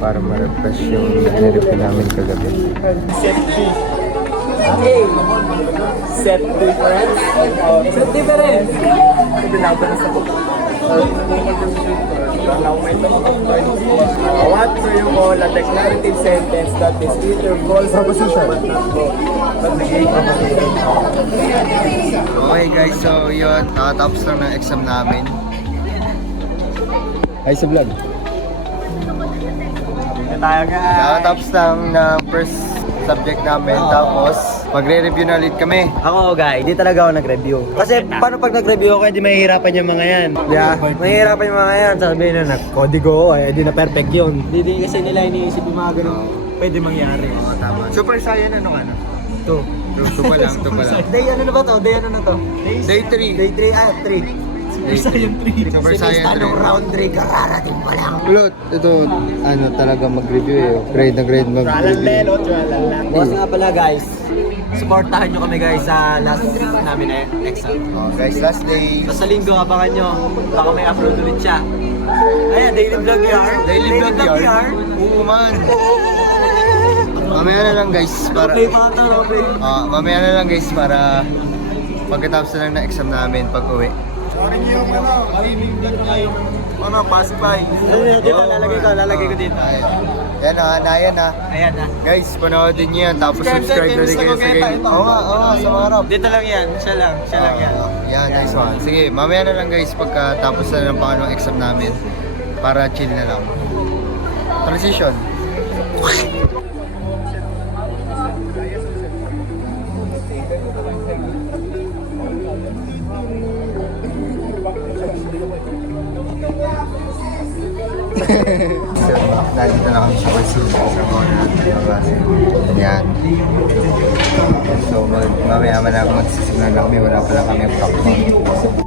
para ma-refresh yung nire-review namin kagabi. Set B. Okay. Set difference. Set difference. Binaban sa book. What do you call a declarative sentence that is either false or true but not both? Okay guys, so yun, nakatapos lang ng exam namin. Ay sa vlog. Tayo guys. Nakatapos lang ng first subject namin, tapos magre-review na ulit kami. Ako guys, di talaga ako nag-review. Kasi paano pag nag-review ako, di mahihirapan yung mga yan. Yeah, mahihirapan yung mga yan. Sabihin na nag-codigo ako, eh di na perfect yun. Di kasi nila iniisip yung mga ganun pwede mangyari. Oo, tama. Super Saiyan ano? Ito. Ito pa lang, ito pa lang. Day ano na ba to? Day ano na to? Day 3. Day 3, 3. Super Saiyan 3. Super Saiyan 3. Anong round 3 kararating pa lang. Kulot, ito, ano talaga mag-review eh. Grade na grade mag-review. Boss nga pala guys, supportahan nyo kami guys sa last namin na exam. Oh, guys, last day. So sa linggo, abangan nyo, baka may upload ulit siya. Ayan, daily vlog yard. Daily vlog yard? Oo man. Mamaya na lang guys para mamaya na lang guys para pagkatapos na lang ng exam namin pag-uwi. Pacify. Dito, lalagay ko dito. Yan na, yan na. Ayan na. Guys, panoodin niyo yan, tapos subscribe na rin kayo sa game. Oo nga, sa mga harap. Dito lang yan, siya lang yan. Yan, nice one. Sige, mamaya na lang guys pagkatapos na ng pangalawang exam namin para chill na lang. Transition. So, nandito na kami sa Quezon sa mga yan. So, mamaya na magsisimula na kami, wala pala kami ang practice.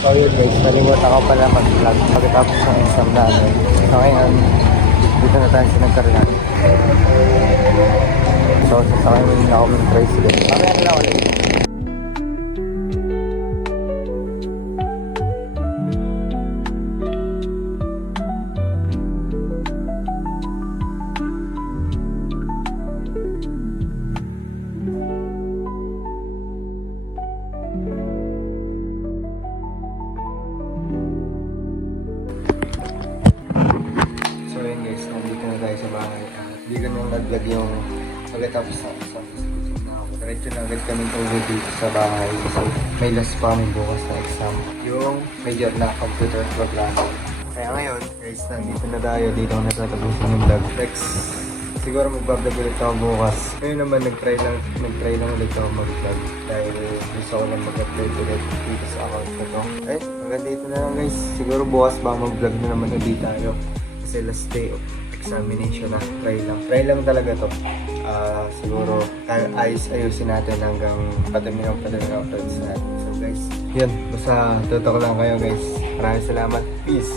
So yun guys, nalimutan ko pala mag-vlog pagkatapos ng exam namin. So ngayon, dito na tayo sa nagkaroon. So sasakay mo na ako ng tricycle. Mamaya na lang ulit. Hindi ko nang nag-vlog yung pagkatapos sa exam na ako. Diretso na agad kami tungkol dito sa bahay. So, may last pa kami bukas na exam. Yung major na computer programming. Kaya ngayon, guys, nandito na tayo. Dito ko natatapusin yung vlog. Next, siguro mag-vlog ulit ako bukas. Ngayon naman, nag-try lang ulit ako mag-vlog. Dahil gusto ko lang mag-upload ulit dito sa account ko to. Eh, hanggang dito na lang guys. Siguro bukas ba mag-vlog na naman ulit tayo. Kasi last day of examination na, try lang talaga to. Siguro ayusin natin hanggang padami ng uploads natin. So guys, yun, basta tutok lang kayo guys. Maraming salamat, peace.